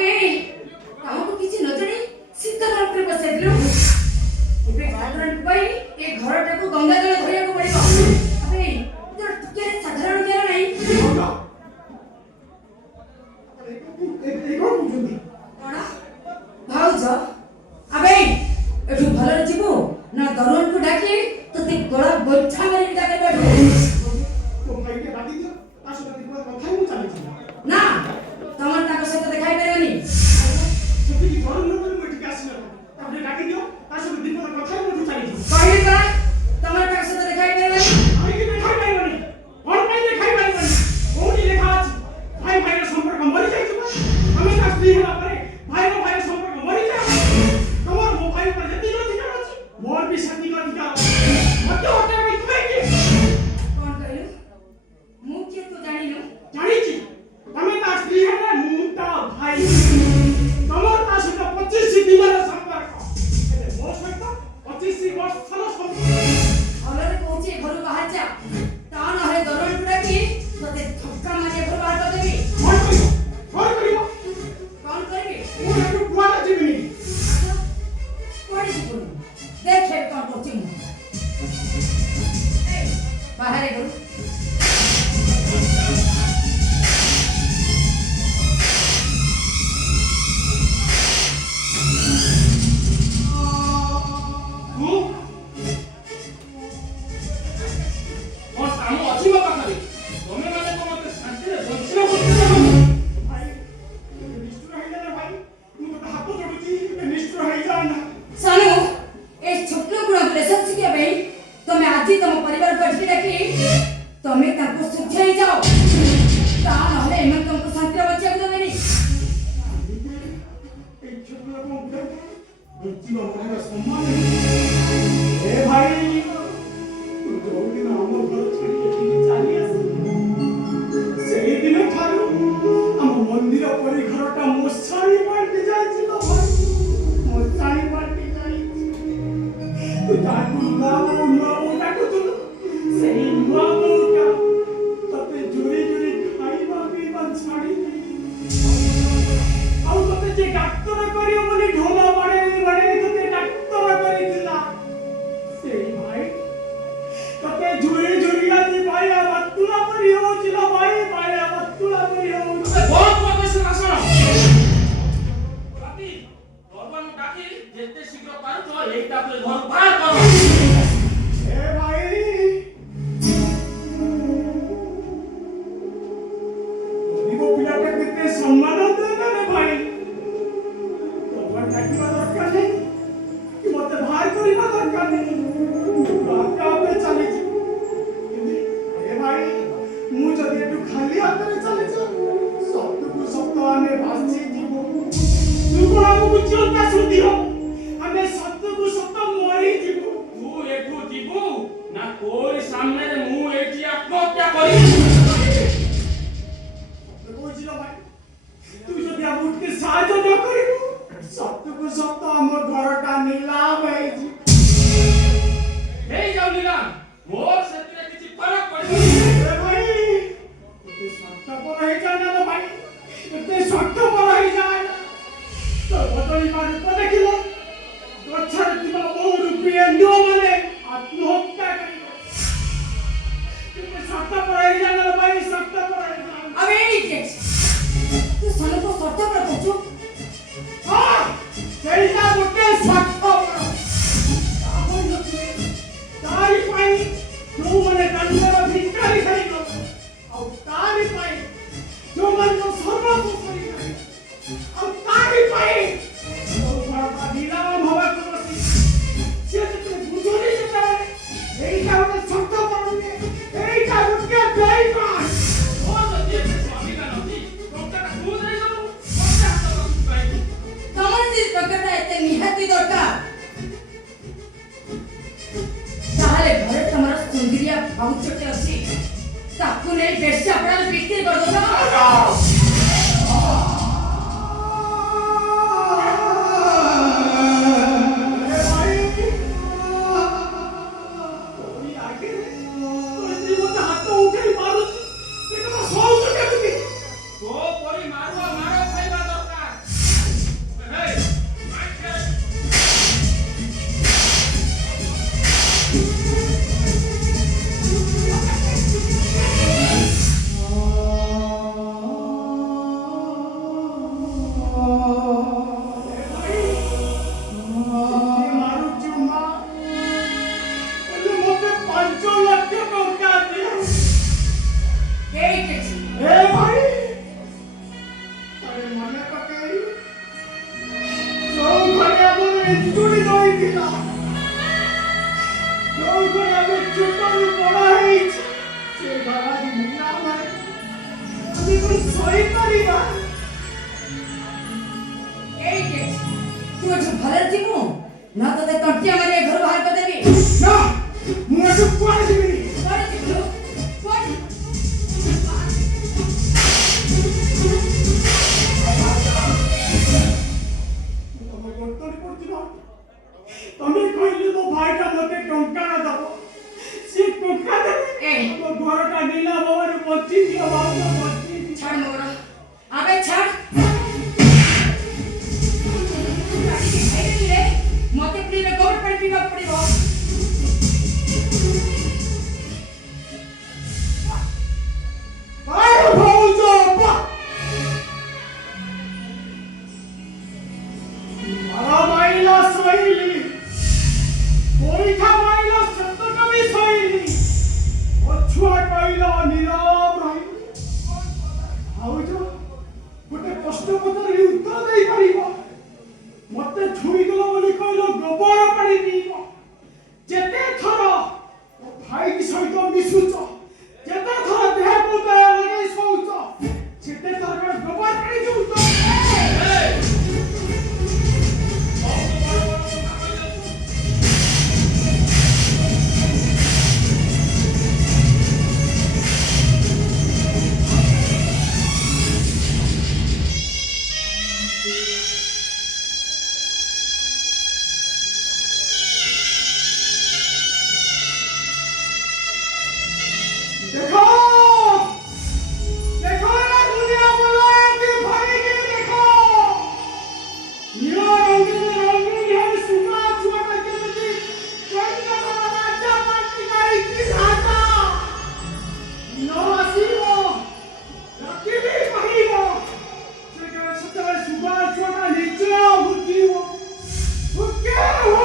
अबे कामको किछि न जणी सीधा घर पर बसेदिलो एबे साधारण पाई ए घरटा को गंगा जल धरिया को पड़िबो अबे तोर टिके साधारण ज्ञान नाही ए कोन बुझुंदी कोन भाउज अबे एठु भलर जीवो ना दरोन को डाके तते गोळा गोछा मारी विदा करबा तो भाई के डाकी दियो तासो कति कथा मु चाली छी ना तमन ताको सहित देखाई परबनी जति की घर न कर मु ठीक आसी न तापरे डाकी दियो तासो कति कथा मु चाली छी कहली का तमन ताको सहित देखाई परबनी आई के देखाई परबनी कोन पाई देखाई परबनी कोनी लेखा अछि भाई भाई रो संपर्क मरि जाई छी हमें ना स्त्री होला परे भाई रो भाई रो संपर्क मरि जाई तमर मोबाइल पर जति रो अधिकार अछि मोर भी सती का अधिकार मत होते में तुम्हें की कोन कहलु मु के तो जानिनु जानी छी हमें ना स्त्री होला मुता भाई तमर ता सहित 25 दिनर संपर्क एते मोर सहित 25 वर्ष थलो संपर्क अलरे पहुंचे घर बाहर जा ता न है दरोन पुराकी तते धक्का मारे घर बाहर कर देबी कोन करियो कौन करबी मु एटु कुआला जीवनी कोड़ी जीवन देखे कौन करछि मु ए बाहर गो तू और तामो अछि म पाखरे तमे माने को मते शांति रे बंचिना बोलते भाई निष्ठुर है ना भाई तू तो हाथ जोड़ुची निष्ठुर है जाना सानू ए छोटलो गुण प्रेशर छिके भाई तमे आजी तम परिवार पटकी डाकी तमे ताको सुझाई जाओ ता नहले एमन तुमको शांति रे बच्चा को देबेनी ए छोटला को बंचिना मोर सम्मान ए भाई तू तो दिन हम घर छोड़ के चली आस सेही दिन ठारू हम मंदिर परि घरटा मोसाणी पार्टी जाई लो भाई मोसाणी पार्टी जाई तू ताकू ना ताकू तू सेही नुआ मोटा तते जोरी जोरी खाइबा पीबा छाड़ी आउ तते जे डाक्टर करियो बोली ढोला बड़े तते डाक्टर करिथिला सेही भाई तते जोरी जोरी आदि भाई बत्तुला परियो चिला भाई बत्तुला परियो बहुत बात से आसना राती भगवान डाकी जेते शीघ्र पारो तो एकटा पे घर पार करो ए भाई निको पिलाटे कितने सम्मान दे ना भाई भगवान डाकिबा दरकार नहीं कि मते बाहर करिबा दरकार नहीं आपका पे चली छी ए भाई मु जदी एटू खाली हाथ में चली छी सत्य को सत्य आने भासी जीवो तू कोन हमकु चिंता सुदियो हमें सत्य को सत्य मरी जीवो तू एटू जीवो ना कोई सामने रे मु एटी आत्महत्या करी तो कोई जिलो भाई तू जदी अब उठ के साहाय्य न करिबो सत्य को सत्य हमर घरटा नीलाम है जी हे जाऊ नीलाम मोर सेतिरे किछि फरक पड़े ए भाई ते सत्य पर है जाना तो भाई ते सत्य पर है जाना तो बदली मार को देखिलो गछर दिबा बहु रुपया नो माने आत्महत्या करियो ते सत्य पर है जाना भाई सत्य पर है जाना अबे के तू सानू को सत्य पर पहुंचो हां सेइटा गोटे सत्य पर आपन नथि तारी पाई जो माने दंडर भिकारी खाइलो आ तारी पाई जो माने सर्वस्व करी खाइ आ तारी पाई जो भारत नीलाम हवा को बसी से ते बुझोनी जेता एइटा गोटे सत्य पड़ुने एइटा गोटे बेईमान ओ जति स्वामी का नथि डॉक्टर को दे दो डॉक्टर तो पाई तमन जी टकटा एते निहाती दरकार ताहले घरे तमरा सुंदरिया भाउचटे अछि ताकू नै बेश्या पड़ा बिक्री कर दो ସହି ପାରିବା ଏଇଠି ତୁ ଏଠୁ ଭଲରେ ଯିବୁ ନା ତତେ ତଣ୍ଟିଆ ମାରି ଘରୁ ବାହାର କରିଦେବି। ନା ମୁଁ ଏଠୁ କୁଆଡ଼େ ଯିବିନି। କୁଆଡ଼େ ଯିବୁ? କୁଆଡ଼େ? ତମ ଗୋଟରେ ପଡ଼ିଯିବ। ତମେ କହିଲେ ମୋ ଭାଇଟା ମତେ ଟଙ୍କା ଦବ ସେ ଟଙ୍କା ଦେବେ ଏଇ ମୋ ଘରଟା ନିଲା ବାବାରୁ ବଞ୍ଚିଯିବ ବାବା ବଞ୍ଚିଯିବ। ଛାड़ ମୋର ଆବେ ଛାड़ ମତେ ପିଇଲେ ଗୋବର ପାଣି ପିଇବାକୁ ପଡ଼ିବ। ଆରେ ଭାଉଜ ବାପା ମାରା ମାଇଲା ସହିଲି ପରୀକ୍ଷା ମାଇଲା ସତକ ବି ସହିଲି ଅଛୁଆ କହିଲ ନୀରବ ରହିଲି। ଭାଉଜ ଗୋଟେ ପ୍ରଶ୍ନ ପଚାରିଲି ଉତ୍ତର ଦେଇପାରିବ? ମତେ ଛୁଇଁଦେଲ ବୋଲି କହିଲ ଗୋବର ପାଣି ପିଇବ। ଯେତେ ଥର ମୋ ଭାଇ ସହିତ ମିଶୁଛ ଯେତେ ଥର ଦେହକୁ ଦେହ ଲଗାଇ ଶୋଉଛ ସେତେ ଥର ଗୋବର ପାଣି ପିଉଛ। देखो देखो ना दुनिया बुलाए कि भाई के देखो नीला रंगीन है सुना छोटा के मुझे चंद्र राजा पार्टी का इतिहास नो आसीबो रखी भी कहिबो से के सतरे सुबह छोटा नीचे उठीबो उके हो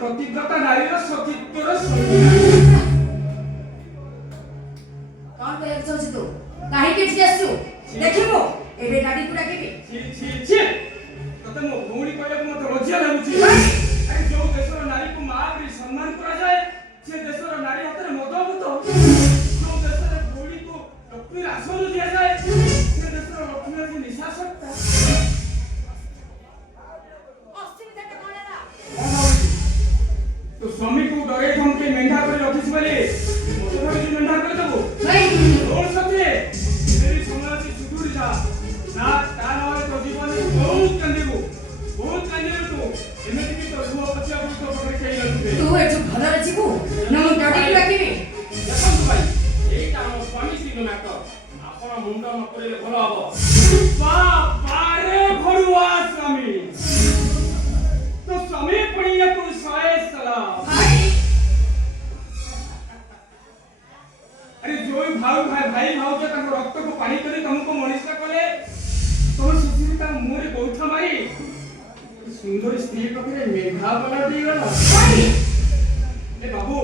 ପ୍ରତିବ୍ରତା ନାରୀର ସତୀତ୍ୱର ସଂଜ୍ଞା। କଣ କହିବାକୁ ଚାହୁଁଛୁ ତୁ? କାହିଁକି ଏଠିକି ଆସିଛୁ? ଦେଖିବୁ ଏବେ ଡାଡିକୁ ଡାକିବି। ଛି ଛି ଛି ତତେ ମୋ ଭଉଣୀ କହିବାକୁ ମତେ ଲଜ୍ଜା ଲାଗୁଛି। ଆରେ ଯୋଉ ଦେଶର ନାରୀ ପାଲଟି ଗଲା। ଭାଇ ଏ ବାବୁ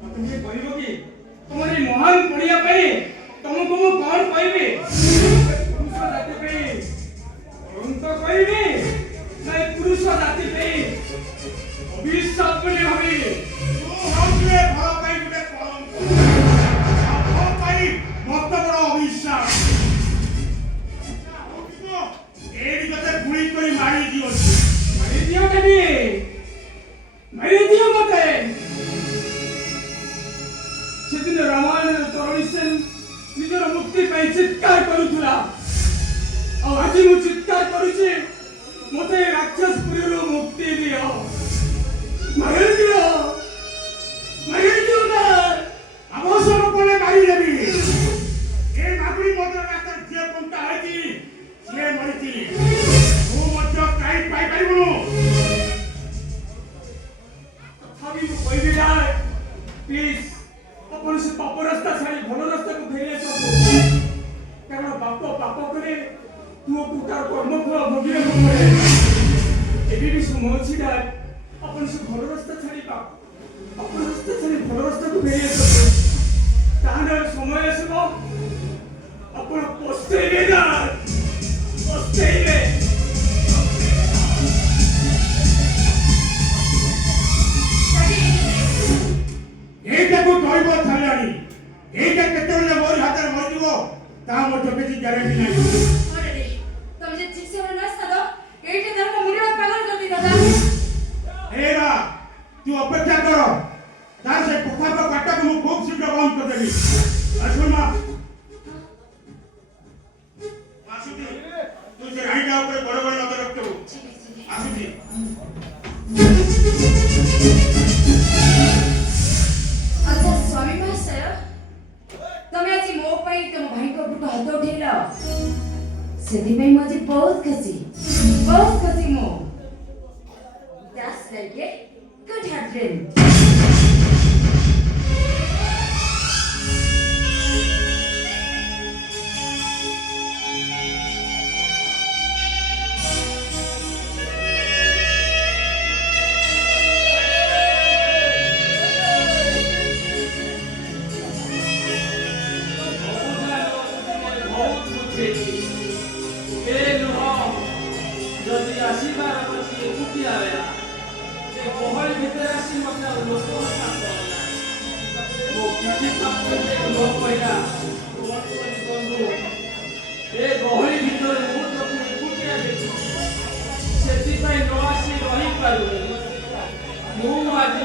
ମତେ ଟିକେ କହିବ କି ତମର ଏଇ ମହାନ ପଡ଼ିଆ ପାଇଁ ତମକୁ ମୁଁ କଣ କହିବି? ପୁରୁଷ ଜାତି ପାଇଁ ଅନ୍ତ କହିବି ନା ଏ ପୁରୁଷ ଜାତି ପାଇଁ ଅଭିଶାପ ବୋଲି ଭାବିବି? ତୁ ହଉଥିଲେ ଭଲ ପାଇଁ ଗୋଟେ କଳଙ୍କ ଆଉ ଭଲ ପାଇଁ ମତ ବଡ଼ ଅଭିଶାପ। ଏଇଠି ତତେ ଗୁଳି କରି ମାରି ଦିଅନ୍ତି। ମାରି ଦିଅ ଦେବି, ମାରି ଦିଅ ମତେ। ସେଦିନ ରାମାୟଣର ତରୁଣୀ ସେନ ନିଜର ମୁକ୍ତି ପାଇଁ ଚିତ୍କାର କରୁଥିଲା, ଆଉ ଆଜି ମୁଁ ଚିତ୍କାର କରୁଛି ମତେ ରାକ୍ଷସପୁରୀରୁ ମୁକ୍ତି ଦିଅ, ମାରି ଦିଅ, ମାରି ଦିଅ ନା। ଆବଶ୍ୟକ ପଡ଼ିଲେ ମାରିଦେବି। ଏ ମାଗୁଡ଼ି ମଦର ରାସ୍ତାରେ ଯିଏ କଣ୍ଟା ହେଇଛି ସିଏ ମରିଛି। ତୁ ମଧ୍ୟ କାହିଁ ପାଇପାରିବୁନୁ। ତଥାପି ମୁଁ କହିବି ନା ପ୍ଲିଜ ଆପଣ ସେ ପାପ ରାସ୍ତା ଛାଡ଼ି ଭଲ ରାସ୍ତାକୁ ଫେରି ଆସନ୍ତୁ, କାରଣ ବାପ ପାପ କଲେ ପୁଅକୁ ତାର କର୍ମଫଳ ଭୋଗିବାକୁ ପଡ଼େ। ଏବେ ବି ସମୟ ଅଛି ନା ଆପଣ ସେ ଭଲ ରାସ୍ତା ଛାଡ଼ି ପାପ ରାସ୍ତା ଛାଡ଼ି ଭଲ ରାସ୍ତାକୁ ଫେରି ଆସନ୍ତୁ, ତାହେଲେ ସମୟ ଆସିବ ଆପଣ ପସ୍ତେଇବେ ନା, ପସ୍ତେଇବେ। এইটাକୁ କହିବ ଛାଡ଼ିଲାଣି। এইଟା କେତେବେଳେ ମୋରି ହାତରେ ମରିଯିବ ତାହା ମଧ୍ୟ କିଛି ଗ୍ୟାରେଣ୍ଟି ନାହିଁ। ଅରେରେ ତମେ ଯେ ଠିକ ସେ ନ ଆସତ ଏଇଠି ଧର୍ମ ମୁଣ୍ଡ ପାଗଳ କରି ଦାଦା। ଏରା ତୁ ଅପେକ୍ଷା କର, ତାର ସେ ପୋଖାକ କାଟକୁ ମୁଁ ଖୁବ୍ ଶୀଘ୍ର ବନ୍ଦ କରିଦେବି। ଶୁଣ ମା ଆସୁଛି, ତୁ ସେ ରାଣୀଟା ଉପରେ ବଡ଼ ବଡ଼ ନଜର ରଖିବୁ। ଆସୁଛି। ଆଚ୍ଛା ସ୍ୱାମୀ ମହାଶୟ ତମେ ଆଜି ମୋ ପାଇଁ ତମ ଭାଇଙ୍କ ଉପରକୁ ହାତ ଉଠେଇଲ, ସେଥିପାଇଁ ମୁଁ ଆଜି ବହୁତ ଖୁସି ମୁଁ। That's like a good husband. যদি আসিবার বসে উঠি আয়া যে গহল ভিতরে আসি মতে লোক হত্যা করলা ও কিছু পাপতে লোক কইলা বন্ধু এ গহলি ভিতরে মু তোকে একুটিয়া দেখি ସେଥିପାଇଁ ନ ଆସି ରହିପାରୁନି ମୁଁ ଆଜି